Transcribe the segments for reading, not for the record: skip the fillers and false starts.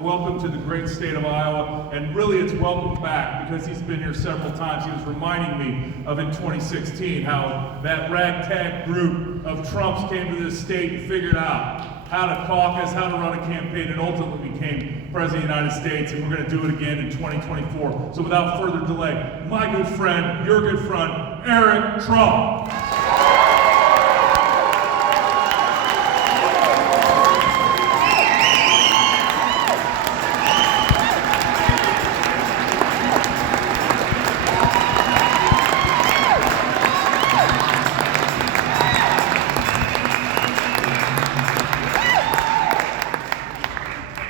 Welcome to the great state of Iowa, and really it's welcome back because he's been here several times. He was reminding me of in 2016 how that ragtag group of Trumps came to this state and figured out how to caucus, how to run a campaign, and ultimately became President of the United States, and we're going to do it again in 2024. So without further delay, my good friend, your good friend, Eric Trump.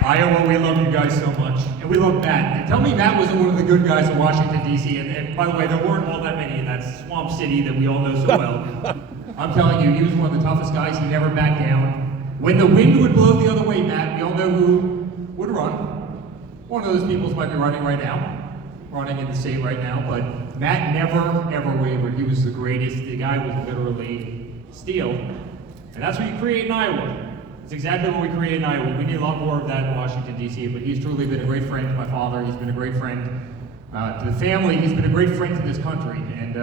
Iowa, we love you guys so much, and we love Matt. And tell me Matt wasn't one of the good guys in Washington, D.C., and by the way, there weren't all that many in that swamp city that we all know so well. I'm telling you, he was one of the toughest guys. He never backed down. When the wind would blow the other way, Matt, we all know who would run. One of those people might be running right now, running in the state right now, but Matt never, ever wavered. He was the greatest. The guy was literally steel, and that's what you create in Iowa. It's exactly what we create in Iowa. We need a lot more of that in Washington, D.C., but he's truly been a great friend to my father. He's been a great friend to the family. He's been a great friend to this country, and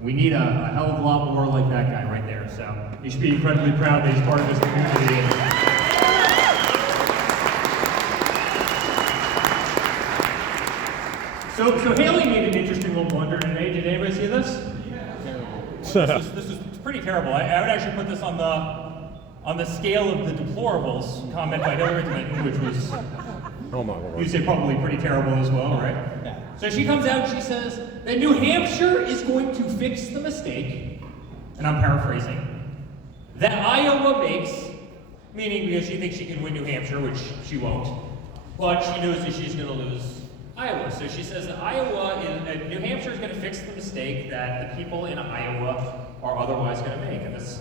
we need a hell of a lot more like that guy right there. So you should be incredibly proud that he's part of this community. So Haley made an interesting little blunder today. Did anybody see this? Yeah. This is pretty terrible. I would actually put this on the scale of the deplorables comment by Hillary Clinton, which was, you'd say probably pretty terrible as well, right? Yeah. So she comes out and she says that New Hampshire is going to fix the mistake, and I'm paraphrasing, that Iowa makes, meaning because she thinks she can win New Hampshire, which she won't, but she knows that she's going to lose Iowa. So she says that New Hampshire is going to fix the mistake that the people in Iowa are otherwise going to make. And this,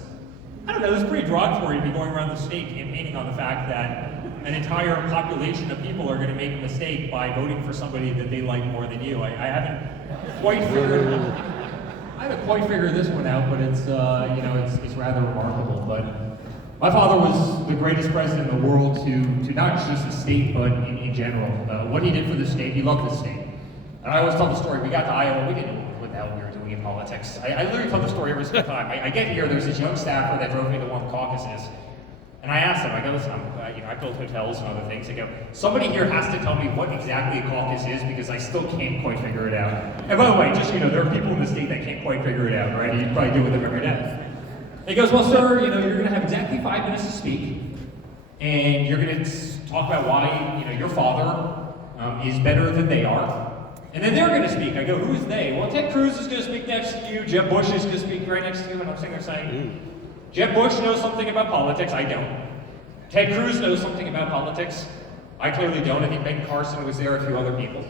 I don't know, it's pretty derogatory to be going around the state campaigning on the fact that an entire population of people are going to make a mistake by voting for somebody that they like more than you. I haven't quite figured this one out, but it's it's rather remarkable. But my father was the greatest president in the world to not just the state, but in general. What he did for the state, he loved the state. And I always tell the story, we got to Iowa, we didn't know what the hell we were doing in politics. I literally tell the story every single time. I get here, there's this young staffer that drove me to one of the caucuses. And I asked him, I go, listen, I build hotels and other things. I go, somebody here has to tell me what exactly a caucus is because I still can't quite figure it out. And by the way, just there are people in the state that can't quite figure it out, right? You probably deal with them every day. He goes, well, sir, you're going to have exactly 5 minutes to speak, and you're going to talk about why, your father is better than they are. And then they're going to speak. I go, who's they? Well, Ted Cruz is going to speak next to you. Jeb Bush is going to speak right next to you. And I'm sitting there saying, Jeb Bush knows something about politics. I don't. Ted Cruz knows something about politics. I clearly don't. I think Ben Carson was there, a few other people.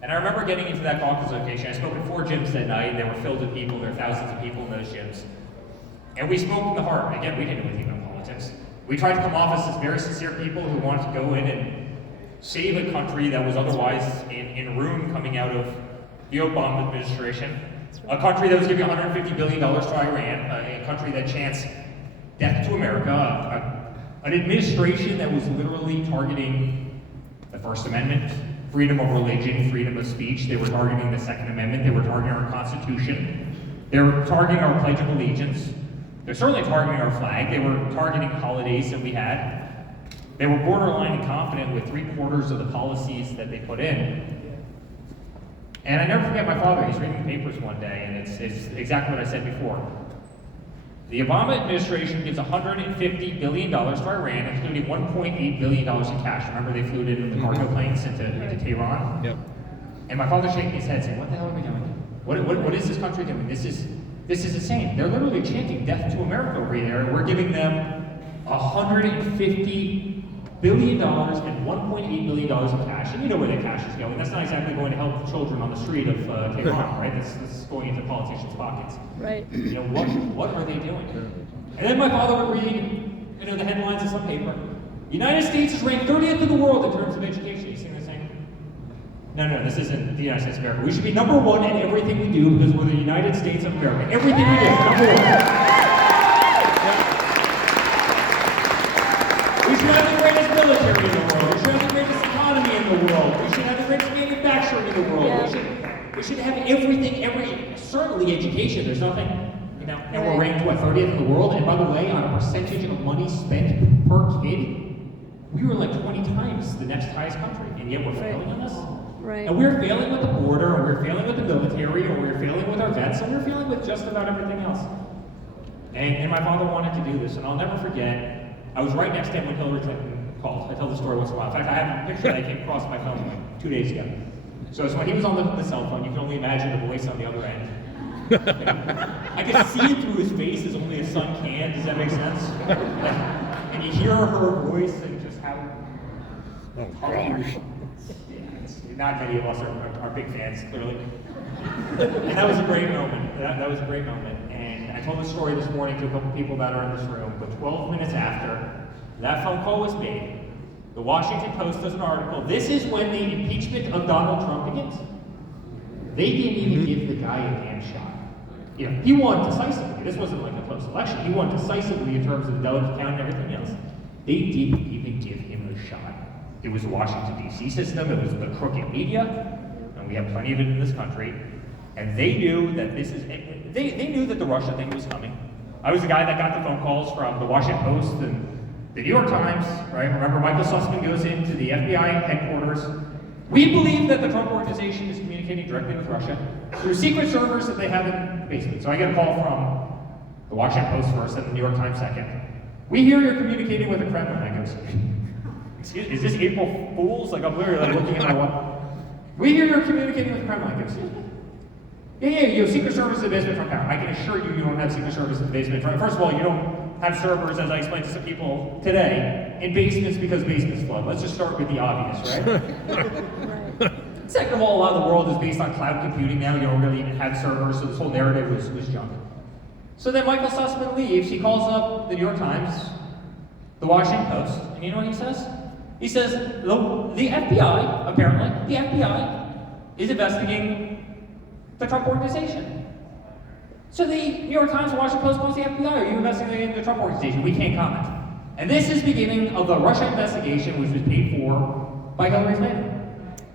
And I remember getting into that caucus location. I spoke in 4 gyms that night, and they were filled with people. There were thousands of people in those gyms. And we spoke from the heart. Again, we didn't know anything about politics. We tried to come off as very sincere people who wanted to go in and save a country that was otherwise in ruin coming out of the Obama administration. A country that was giving $150 billion to Iran, a country that chants death to America, an administration that was literally targeting the First Amendment, freedom of religion, freedom of speech. They were targeting the Second Amendment. They were targeting our Constitution. They were targeting our Pledge of Allegiance. They're certainly targeting our flag. They were targeting holidays that we had. They were borderline incompetent with 3/4 of the policies that they put in. And I never forget my father. He's reading the papers one day, and it's exactly what I said before. The Obama administration gives $150 billion to Iran, including $1.8 billion in cash. Remember, they flew it in the cargo planes into Tehran? Yep. And my father shaking his head saying, what the hell are we doing? What is this country doing? This is insane. They're literally chanting death to America over there, and we're giving them $150 billion and $1.8 billion in cash. And you know where that cash is going. That's not exactly going to help children on the street of Tehran, right? This is going into politicians' pockets. Right. What are they doing? And then my father would read, the headlines of some paper. United States is ranked 30th in the world in terms of education. You see what I'm saying? No, this isn't the United States of America. We should be number 1 in everything we do because we're the United States of America. Everything we do, number 1. We should have the greatest military in the world. We should have the greatest We should have everything, certainly education. There's nothing, you know, and we're ranked, what, 30th in the world? And by the way, on a percentage of money spent per kid, we were like 20 times the next highest country, and yet we're failing on this. Right. And we're failing with the border, and we're failing with the military, or we're failing with our vets, and we're failing with just about everything else. And my father wanted to do this, and I'll never forget, I was right next to him when Hillary Clinton called. I tell the story once in a while. In fact, I have a picture that came across my phone like 2 days ago. So it's when he was on the cell phone, you can only imagine the voice on the other end. I could see it through his face as only a son can. Does that make sense? And you hear her voice and just how. Not many of us are big fans, clearly. And that was a great moment. That was a great moment. And I told the story this morning to a couple people that are in this room, but 12 minutes after that phone call was made, the Washington Post does an article. This is when the impeachment of Donald Trump begins. They didn't even give the guy a damn shot. You know, he won decisively. This wasn't like a close election. He won decisively in terms of the delegate count and everything else. They didn't even give him a shot. It was the Washington, D.C. system. It was the crooked media, and we have plenty of it in this country. And they knew that they knew that the Russia thing was coming. I was the guy that got the phone calls from the Washington Post and the New York Times, right? Remember, Michael Sussman goes into the FBI headquarters. We believe that the Trump Organization is communicating directly with Russia through secret servers that they have in the basement. So I get a call from the Washington Post first and the New York Times second. We hear you're communicating with the Kremlin. I go, excuse me, is this April Fool's? Like, I'm literally like, looking at my watch. We hear you're communicating with the Kremlin. I go, excuse me? Yeah, you have Secret Service in the basement from power. I can assure you, you don't have Secret Service in the basement. First of all, you don't have servers, as I explained to some people today, in basements because basements flood. Let's just start with the obvious, right? Second of all, a lot of the world is based on cloud computing now. You don't really even have servers, so this whole narrative was junk. So then Michael Sussman leaves. He calls up the New York Times, the Washington Post, and you know what he says? He says, the FBI, apparently, the FBI is investigating the Trump Organization. So the New York Times and Washington Post calls the FBI, are you investigating the Trump Organization? We can't comment. And this is the beginning of the Russia investigation, which was paid for by Hillary Clinton.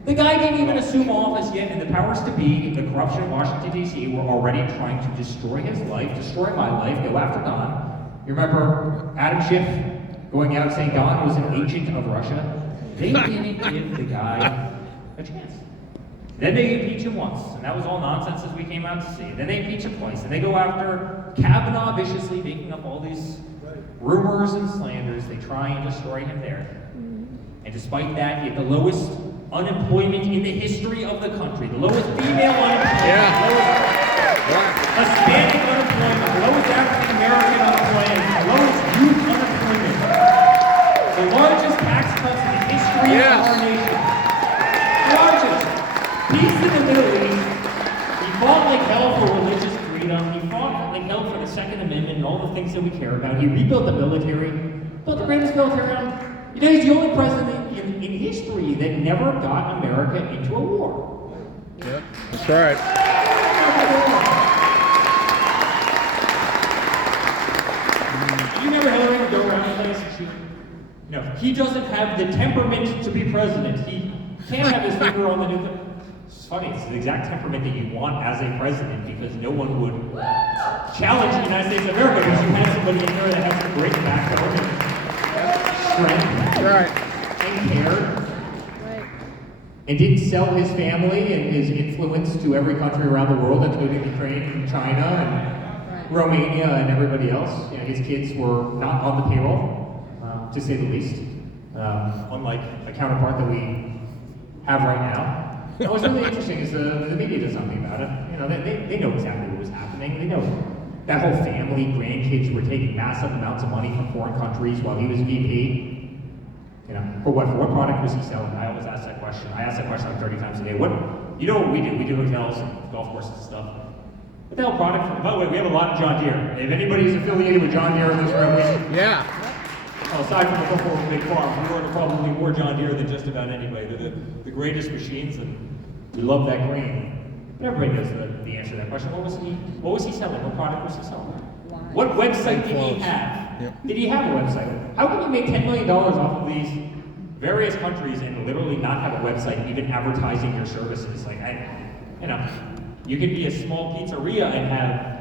The guy didn't even assume office yet, and the powers to be, the corruption of Washington, D.C., were already trying to destroy his life, destroy my life, go after Don. You remember Adam Schiff going out saying Don was an agent of Russia? They didn't give the guy a chance. Then they impeach him once, and that was all nonsense as we came out to see. Then they impeach him twice, and they go after Kavanaugh viciously, making up all these rumors and slanders. They try and destroy him there. And despite that, he had the lowest unemployment in the history of the country, the lowest female unemployment, the lowest Hispanic unemployment, the lowest African American unemployment, the lowest youth unemployment, the largest tax cuts in the history of our nation. Largest. Peace in the Middle East. He fought like hell for religious freedom. He fought like hell for the Second Amendment and all the things that we care about. He rebuilt the military, built the greatest military around. You know, he's the only president in history that never got America into a war. Yep, that's right. You never Hillary would go around the place and shoot. No, he doesn't have the temperament to be president. He can't have his finger on the nuclear. It's funny, it's the exact temperament that you want as a president because no one would challenge the United States of America because you have somebody in there that has a great backbone and strength and care. And didn't sell his family and his influence to every country around the world, including Ukraine and China and Romania and everybody else. You know, his kids were not on the payroll, to say the least, unlike a counterpart that we have right now. And what's really interesting is the media does something about it. You know, they know exactly what was happening. They know that whole family, grandkids were taking massive amounts of money from foreign countries while he was VP. You know, for what product was he selling? I always ask that question. I ask that question like 30 times a day. You know what we do? We do hotels and golf courses and stuff. What the hell product? By the way, we have a lot of John Deere. If anybody's affiliated with John Deere in this room, aside from a couple of big farms, we order probably more John Deere than just about anybody. They're the greatest machines, and we love that grain. But everybody knows the answer to that question. What was he selling? What product was he selling? What website did he have? Yep. Did he have a website? How can you make $10 million off of these various countries and literally not have a website, even advertising your services? Like, You know, you could be a small pizzeria and have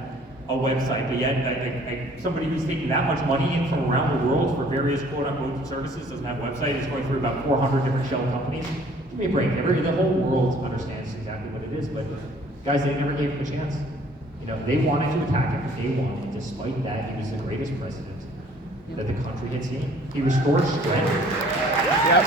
a website, but yet somebody who's taking that much money in from around the world for various quote-unquote services doesn't have a website, is going through about 400 different shell companies. Give me a break. The whole world understands exactly what it is, but guys, they never gave him a chance. You know, they wanted to attack him from day one, and despite that, he was the greatest president that the country had seen. He restored strength. Yep.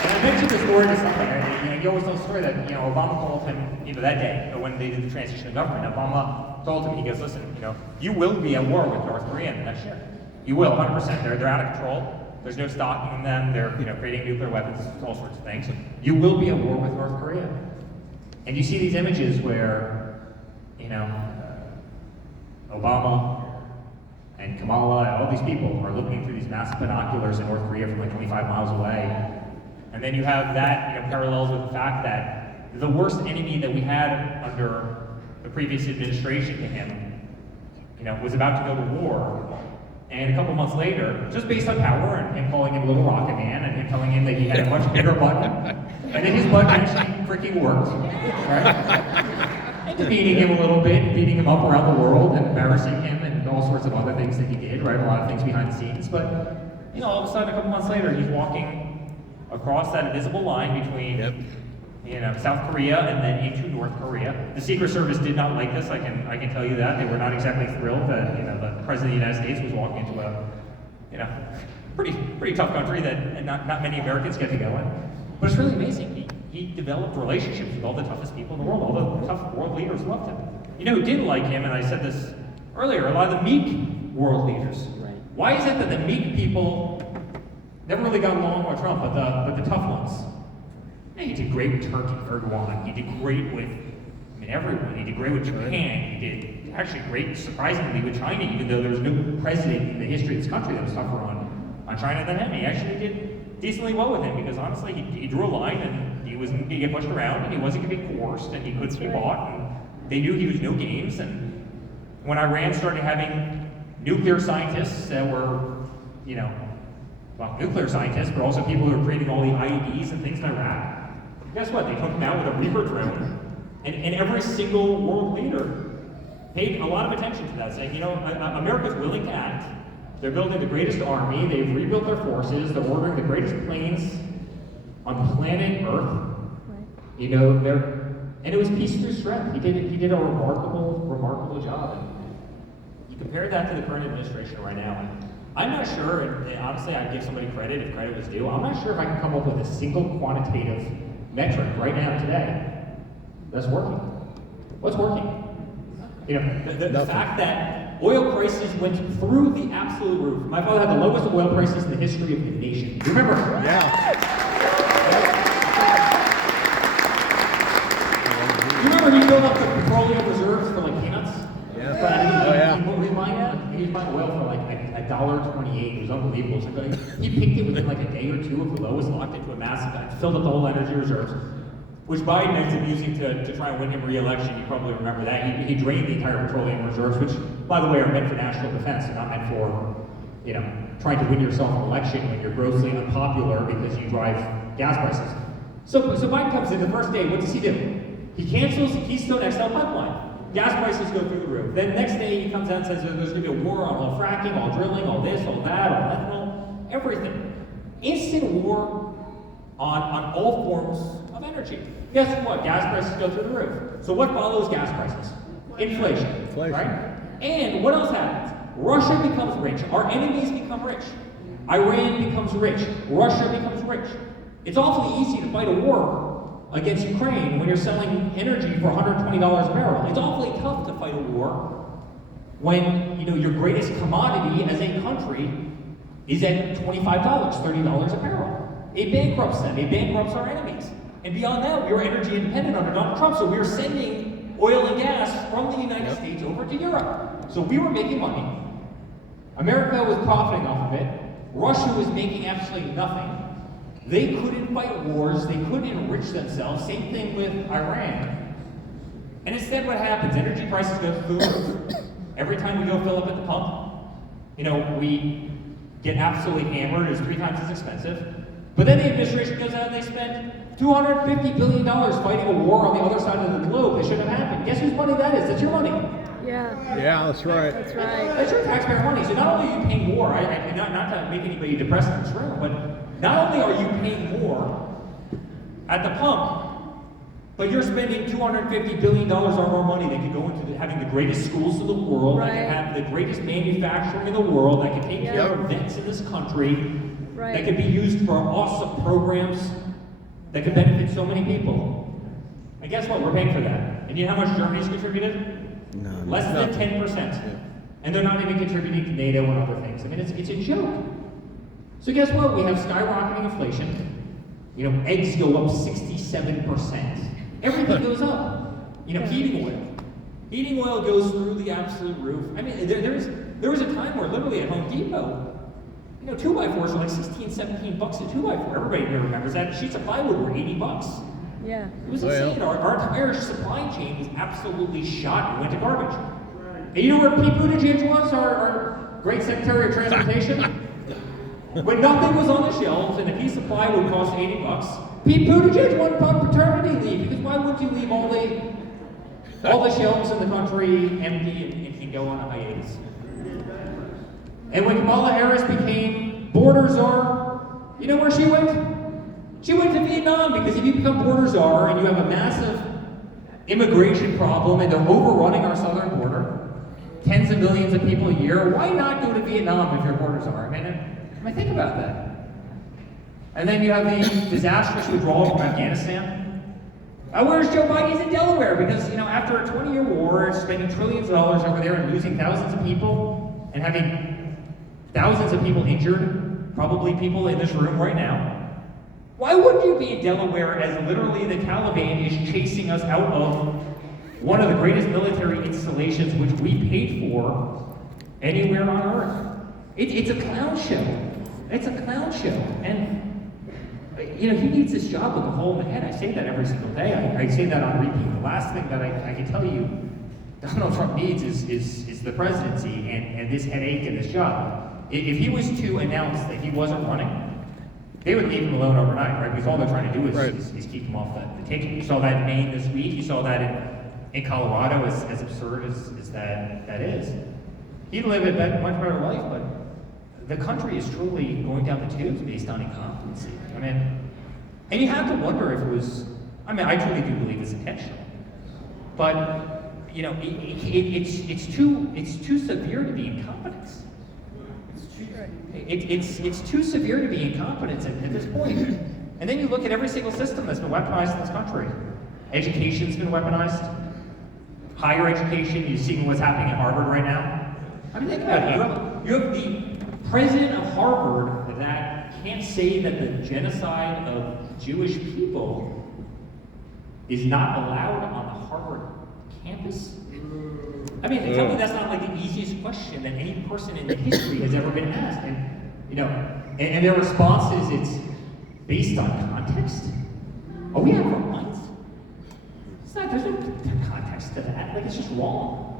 And I mentioned the story to somebody. You always tell the story that Obama called him that day when they did the transition of government. Obama told him, he goes, listen, you will be at war with North Korea in the next year. You will, 100%. They're out of control. There's no stopping them. They're creating nuclear weapons, all sorts of things. You will be at war with North Korea. And you see these images where Obama and Kamala and all these people are looking through these massive binoculars in North Korea from like 25 miles away. And then you have that parallels with the fact that the worst enemy that we had under the previous administration to him, was about to go to war. And a couple months later, just based on power and him calling him Little Rocket Man and him telling him that he had a much bigger button, and then his button actually freaking worked, right? And defeating him a little bit, beating him up around the world, and embarrassing him, and all sorts of other things that he did, right? A lot of things behind the scenes. But, all of a sudden, a couple months later, he's walking across that invisible line between, South Korea and then into North Korea. The Secret Service did not like this. I can tell you that. They were not exactly thrilled that the President of the United States was walking into a pretty tough country that not many Americans get to go in. But it's really amazing. He developed relationships with all the toughest people in the world. All the tough world leaders loved him. Who didn't like him, and I said this earlier, a lot of the meek world leaders. Right. Why is it that the meek people never really got along with Trump, but the tough ones? He did great with Turkey, Erdogan. He did great with everyone. He did great with Japan. He did actually great, surprisingly, with China, even though there was no president in the history of this country that was tougher on China than him. He actually did decently well with him because honestly, he drew a line and he wasn't going to get pushed around and he wasn't going to be coerced and he couldn't be bought. And they knew he was no games. And when Iran started having nuclear scientists that were, nuclear scientists, but also people who were creating all the IEDs and things in Iraq, guess what? They took him out with a Reaper drone. And every single world leader paid a lot of attention to that, saying, America's willing to act. They're building the greatest army. They've rebuilt their forces. They're ordering the greatest planes on planet Earth. And it was peace through strength. He did a remarkable job. And you compare that to the current administration right now, and I'm not sure, and honestly, I'd give somebody credit if credit was due. I'm not sure if I can come up with a single quantitative metric right now today that's working. What's working? The fact that oil prices went through the absolute roof. My father had the lowest oil prices in the history of the nation. You remember? Yeah. You remember he built up the petroleum reserves for like peanuts? Yeah. But Oh, yeah. He was buying oil for like $1.28. It was unbelievable. So he picked it within like a day or two of the lowest, locked into a massive, filled up the whole energy reserves, which Biden ends up using to try and win him re-election. You probably remember that. He drained the entire petroleum reserves, which, by the way, are meant for national defense and not meant for, trying to win yourself an election when you're grossly unpopular because you drive gas prices. So Biden comes in the first day. What does he do? He cancels the Keystone XL pipeline. Gas prices go through the roof. Then next day he comes out and says there's going to be a war on all fracking, all drilling, all this, all that, all ethanol, everything. Instant war on all forms of energy. Guess what? Gas prices go through the roof. So what follows gas prices? Inflation. Right? And what else happens? Russia becomes rich. Our enemies become rich. Iran becomes rich. Russia becomes rich. It's awfully easy to fight a war against Ukraine when you're selling energy for $120 a barrel. It's awfully tough to fight a war when your greatest commodity as a country is at $25, $30 a barrel. It bankrupts them. It bankrupts our enemies. And beyond that, we were energy independent under Donald Trump, so we were sending oil and gas from the United States over to Europe. So we were making money. America was profiting off of it. Russia was making absolutely nothing. They couldn't fight wars. They couldn't enrich themselves. Same thing with Iran. And instead, what happens? Energy prices go through the roof. Every time we go fill up at the pump, we get absolutely hammered. It's 3 times as expensive. But then the administration goes out and they spend $250 billion fighting a war on the other side of the globe that shouldn't have happened. Guess whose money that is? That's your money. Yeah. Yeah, that's right. That's right. That's your taxpayer money. So not only are you paying more, not to make anybody depressed in this room, but not only are you paying more at the pump, but you're spending $250 billion of our money that could go into having the greatest schools in the world, that could have the greatest manufacturing in the world, that could take care of vets in this country, that could be used for awesome programs that could benefit so many people. And guess what? We're paying for that. And you know how much Germany's contributed? None. Less than 10%. And they're not even contributing to NATO and other things. I mean, it's a joke. So guess what? We have skyrocketing inflation. You know, eggs go up 67%. Everything goes up. You know, heating oil. Heating oil goes through the absolute roof. I mean, there was a time where literally at Home Depot, you know, 2x4s were like 16, 17 bucks a 2x4. Everybody here remembers that. Sheets of plywood were 80 bucks. Yeah. It was insane. Our entire supply chain was absolutely shot and went to garbage. And you know where Pete Buttigieg was, our great Secretary of Transportation? When nothing was on the shelves and a piece of plywood cost 80 bucks, Pete Buttigieg went on paternity leave, because why would you leave all the shelves in the country empty and go on a hiatus? And when Kamala Harris became border czar, you know where she went? She went to Vietnam, because if you become border czar and you have a massive immigration problem and they're overrunning our southern border, tens of millions of people a year, why not go to Vietnam if you're border czar? I mean, think about that. And then you have the disastrous withdrawal from Afghanistan. Where's Joe Biden? He's in Delaware, because, you know, after a 20-year war, spending trillions of dollars over there and losing thousands of people and having thousands of people injured, probably people in this room right now. Why wouldn't you be in Delaware as literally the Taliban is chasing us out of one of the greatest military installations which we paid for anywhere on earth? It's a clown show. It's a clown show. And, you know, he needs this job with a hole in the head. I say that every single day. I say that on repeat. The last thing that I can tell you Donald Trump needs is the presidency and this headache and this job. If he was to announce that he wasn't running, they would leave him alone overnight, right? Because all they're trying to do is keep him off the ticket. You saw that in Maine this week. You saw that in Colorado, as absurd as that is. He'd live a much better life, but the country is truly going down the tubes based on incompetency. I mean, and you have to wonder if it was, I mean, I truly do believe it's intentional. But, you know, it's too severe to be incompetence. It's too severe to be incompetence at this point. And then you look at every single system that's been weaponized in this country. Education's been weaponized. Higher education, you're seeing what's happening at Harvard right now. I mean, think about it. You have the president of Harvard that can't say that the genocide of Jewish people is not allowed on the Harvard campus. I mean, tell me that's not like the easiest question that any person in history has ever been asked. And, you know, and their response is it's based on context. Oh, we have our minds. It's not, there's no context to that. Like, it's just wrong.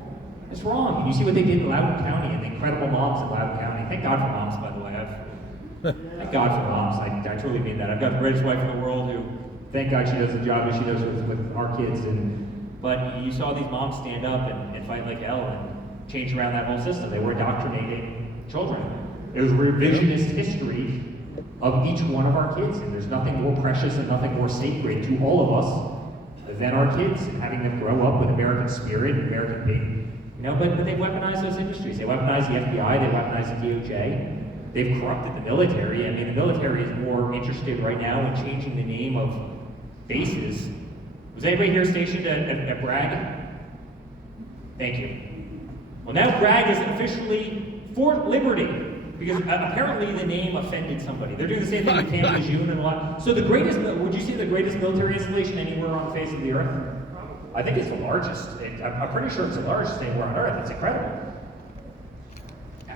It's wrong. And you see what they did in Loudoun County and the incredible moms in Loudoun County. Thank God for moms, by the way. Thank God for moms. I truly mean that. I've got the greatest wife in the world who, thank God she does the job that she does with our kids. But you saw these moms stand up and fight like hell and change around that whole system. They were indoctrinating children. It was revisionist history of each one of our kids. And there's nothing more precious and nothing more sacred to all of us than our kids, and having them grow up with American spirit, American being. You know, but they weaponize those industries. They weaponize the FBI, they weaponize the DOJ. They've corrupted the military. I mean, the military is more interested right now in changing the name of bases. Was anybody here stationed at Bragg? Thank you. Well, now Bragg is officially Fort Liberty, because apparently the name offended somebody. They're doing the same thing with Camp Lejeune and a lot. So the greatest, would you say the greatest military installation anywhere on the face of the earth? I think it's the largest. I'm pretty sure it's the largest anywhere on earth. It's incredible.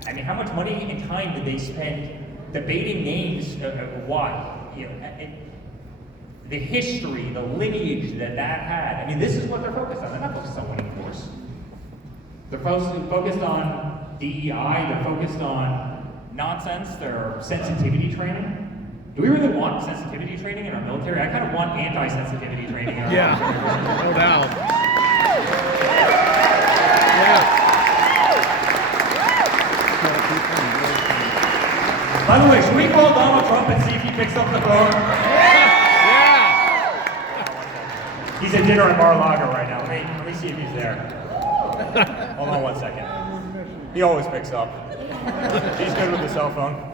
I mean, how much money and time did they spend debating names? Why? You know, the history, the lineage that had. I mean, this is what they're focused on. They're not focused on winning wars. They're focused on DEI. They're focused on nonsense. They're sensitivity training. do we really want sensitivity training in our military? I kind of want anti-sensitivity training in our military. No doubt. Yeah. By the way, should we call Donald Trump and see if he picks up the phone? Yeah. He's at dinner at Mar-a-Lago right now. Let me see if he's there. Hold on 1 second. He always picks up. He's good with the cell phone.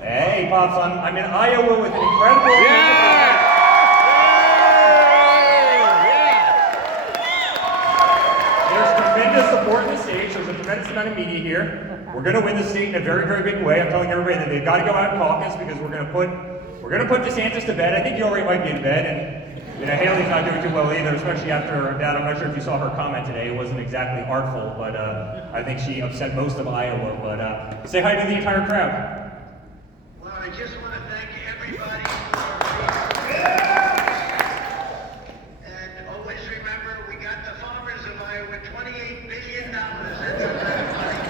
Hey, Pops, I'm in Iowa with an incredible... There's tremendous support in the state. There's a tremendous amount of media here. We're going to win the state in a very, very big way. I'm telling everybody that they've got to go out and caucus because we're going to put DeSantis to bed. I think he already might be in bed, and Haley's not doing too well either, especially after that. I'm not sure if you saw her comment today. It wasn't exactly artful, but I think she upset most of Iowa. But say hi to the entire crowd. Well, I just want to thank everybody and always remember we got the farmers of Iowa $28 billion. That's a lot of money.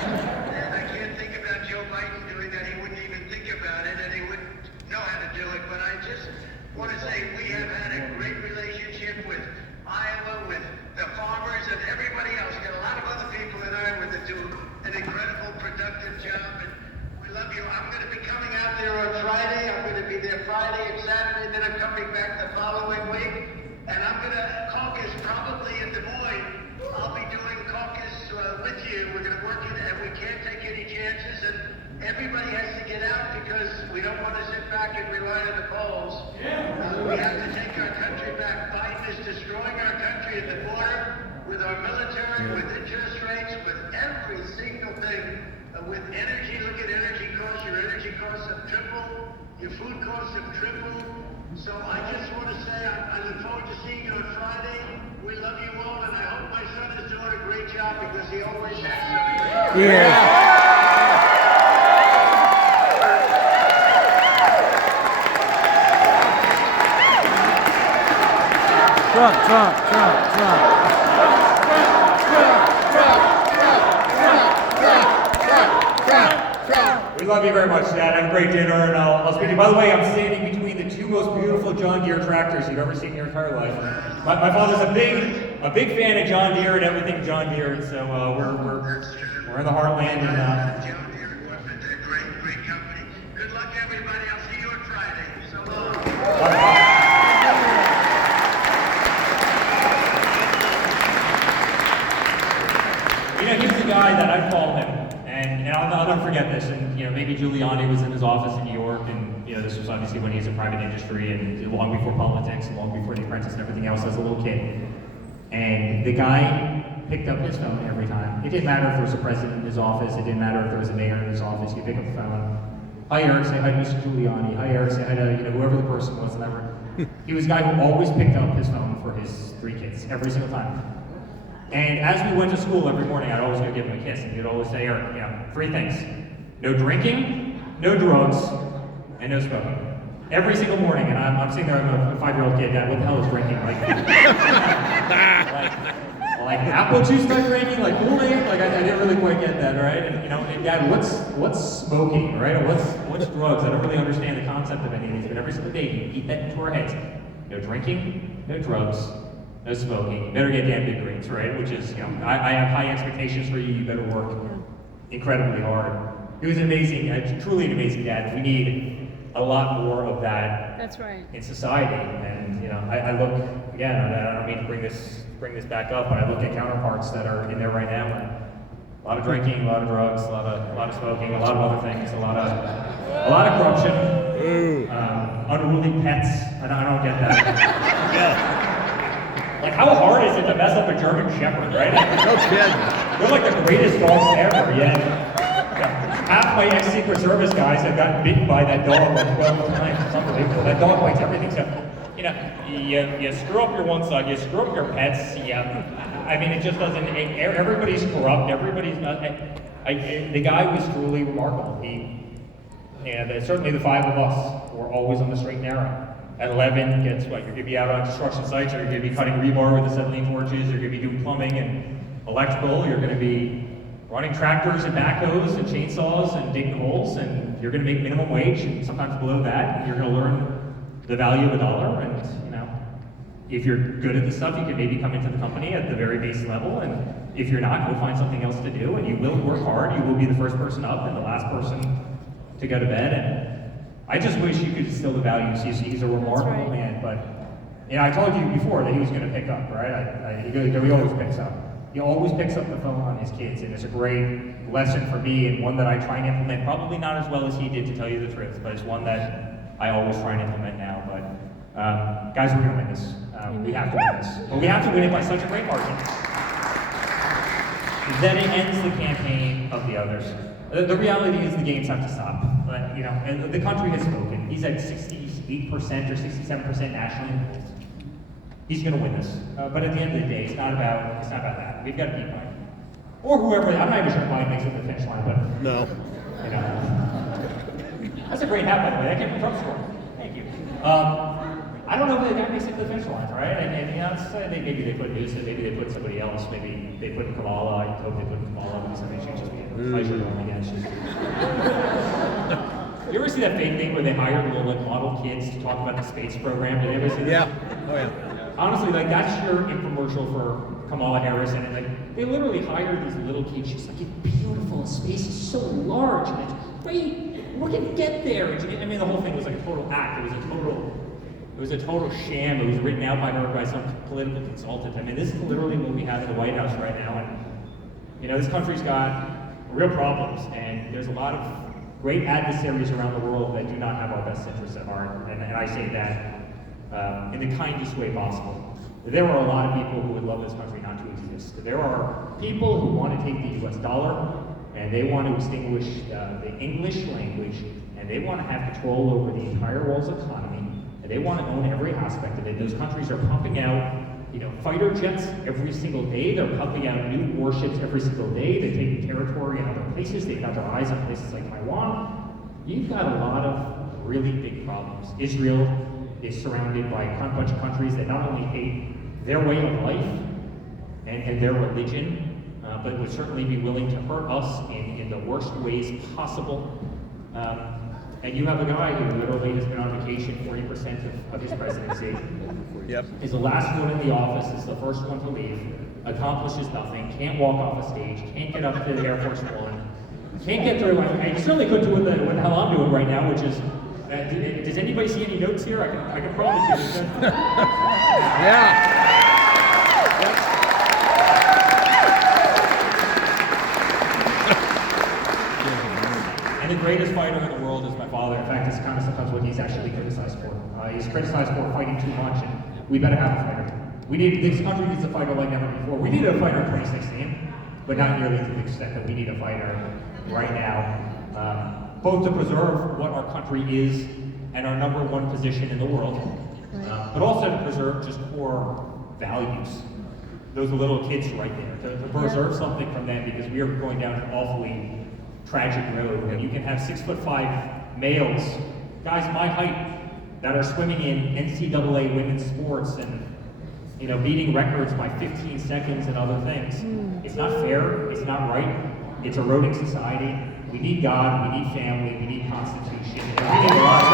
And I can't think about Joe Biden doing that. He wouldn't even think about it and he wouldn't know how to do it. But I just want to say we have had a great relationship with Iowa, with the farmers and everybody else. Got a lot of other people in Iowa that do an incredible, productive job. And we love you. I'm going to be coming out there on Friday. I'm going to be there Friday and Saturday. Then I'm coming back the following week. And I'm going to caucus probably in Des Moines. I'll be doing caucus with you. We're going to work it and we can't take any chances. And everybody has to get out because we don't want to sit back and rely on the polls. We have to take our country back. Biden is destroying our country at the border with our military, with interest rates, with every single thing. With energy, look at energy costs. Your energy costs have tripled. Your food costs have tripled. So I just want to say I look forward to seeing you on Friday. We love you all, and I hope my son is doing a great job because he always has. Trump. We love you very much, Dad. Have a great dinner, and I'll speak to you. By the way, I'm standing between the two most beautiful John Deere tractors you've ever seen in your entire life. My father's a big fan of John Deere and everything John Deere, so we're in the heartland, and John Deere Equipment, a great company. Good luck, everybody. I'll see you on Friday. So long. You know, he's the guy that I call him, and I'll never forget this. And you know, maybe Giuliani was in his office in New York, and you know, this was obviously when he was in private industry, and long before politics, and long before The Apprentice and everything else as a little kid. And the guy picked up his phone every time. It didn't matter if there was a president in his office. It didn't matter if there was a mayor in his office. He'd pick up the phone. Hi, Eric. Say hi to Mr. Giuliani. Hi, Eric. Say hi to whoever the person was. Whatever. He was a guy who always picked up his phone for his 3 kids every single time. And as we went to school every morning, I'd always go give him a kiss, and he'd always say, Eric, 3 things: no drinking, no drugs, and no smoking. Every single morning, and I'm sitting there, I'm a 5-year-old kid. Dad, what the hell is drinking? Like apple juice type drinking, like Kool-Aid. Like I didn't really quite get that, right? And and Dad, what's smoking, right? Or what's drugs? I don't really understand the concept of any of these. But every single day, you eat that into our heads: no drinking, no drugs, no smoking. You better get damn good grades, right? Which is, I have high expectations for you. You better work incredibly hard. He was amazing, truly an amazing dad. We need a lot more of that. That's right. In society. And I look again. I don't mean to bring this back up, but I look at counterparts that are in there right now. And a lot of drinking, a lot of drugs, a lot of smoking, a lot of other things, a lot of corruption, unruly pets. I don't get that. Like, how hard is it to mess up a German Shepherd, right? No kidding. They're like the greatest dogs ever, yet half my ex-Secret Service guys have gotten bitten by that dog like 12 times. It's unbelievable. That dog bites everything. So, you screw up your one side, you screw up your pets. I mean, it just doesn't. Everybody's corrupt. Everybody's not. The guy was truly remarkable. Certainly the 5 of us were always on the straight and narrow. At 11, guess what? You're going to be out on construction sites, or you're going to be cutting rebar with acetylene torches, you're going to be doing plumbing and electrical, or you're going to be running tractors and backhoes and chainsaws and digging holes, and you're going to make minimum wage and sometimes below that, and you're going to learn the value of a dollar. And you know, if you're good at this stuff, you can maybe come into the company at the very base level, and if you're not, go find something else to do, and you will work hard. You will be the first person up and the last person to go to bed. And I just wish you could instill the values. He's a remarkable man, but you know, I told you before that he was going to pick up, right? He always picks up. He always picks up the phone on his kids, and it's a great lesson for me, and one that I try and implement, probably not as well as he did, to tell you the truth, but it's one that I always try and implement now. But guys, we're going to win this. We have to win this. But we have to win it by such a great margin that it ends the campaign of the others. The reality is the games have to stop. But, you know, and the country has spoken. He's at 68% or 67% nationally. He's going to win this. But at the end of the day, it's not about that. We've got to beat Biden. Or whoever, I'm not even sure Biden makes it to the finish line, but, No. you know. That's a great hat, by the way. That came from Trump's store. Thank you. I don't know if the guy makes it to the finish line, right? And you know, maybe they put Newsom, maybe they put somebody else, maybe they put Kamala. I hope they put Kamala because somebody should just be a pleasure going again. You ever see that fake thing where they hire little like model kids to talk about the space program? Did you ever see that? Yeah. Oh, yeah. Honestly, like that's your infomercial for Kamala Harris, and like they literally hire these little kids. She's like, it's beautiful. Space is so large, and it's great. We're gonna get there. And I mean, the whole thing was like a total act. It was a total sham. It was written out by her by some political consultant. I mean, this is literally what we have in the White House right now, and you know, this country's got real problems, and there's a lot of great adversaries around the world that do not have our best interests at heart, and I say that in the kindest way possible. There are a lot of people who would love this country not to exist. There are people who want to take the US dollar and they want to extinguish the English language, and they want to have control over the entire world's economy, and they want to own every aspect of it. Those countries are pumping out, you know, fighter jets every single day. They're pumping out new warships every single day. They're taking territory in other places. They've got their eyes on places like Taiwan. You've got a lot of really big problems. Israel is surrounded by a bunch of countries that not only hate their way of life and their religion, but would certainly be willing to hurt us in the worst ways possible. And you have a guy who literally has been on vacation 40% of his presidency. Yep. Is the last one in the office, is the first one to leave, accomplishes nothing, can't walk off a stage, can't get up to the Air Force One, can't get through, and certainly couldn't do what the hell I'm doing right now, which is, does anybody see any notes here? I can promise you. Yeah. And the greatest fighter in the world is my father. In fact, it's kind of sometimes what he's actually criticized for. He's criticized for fighting too much, and we better have a fighter. This country needs a fighter like never before. We needed a fighter in 2016, but not nearly to the extent that we need a fighter right now, both to preserve what our country is and our #1 position in the world, but also to preserve just core values. Those little kids right there, to preserve something from them, because we are going down an awfully tragic road. And you can have 6'5" males, guys my height, that are swimming in NCAA women's sports and, you know, beating records by 15 seconds and other things. It's not fair, it's not right, it's eroding society. We need God, we need family, we need Constitution, and we need a lot of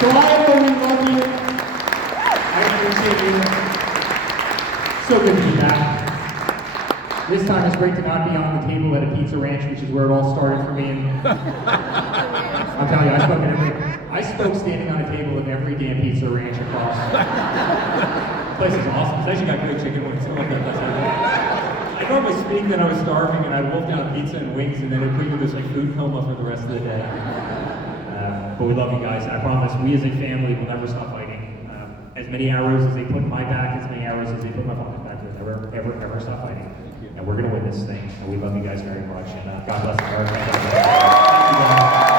So I always love you. I appreciate you. So good to be back. This time it's great to not be on the table at a pizza ranch, which is where it all started for me. And I'm telling you, I spoke standing on a table at every damn pizza ranch across. The place is awesome. It's actually got great chicken wings. I normally speak that I was starving and I'd wolf down pizza and wings, and then I'd put you in this like food coma for the rest of the day. But we love you guys. I promise, we as a family will never stop fighting. As many arrows as they put in my back, as many arrows as they put in my father's back, we'll never stop fighting. And we're going to win this thing. And we love you guys very much. And God bless America. Thank you guys.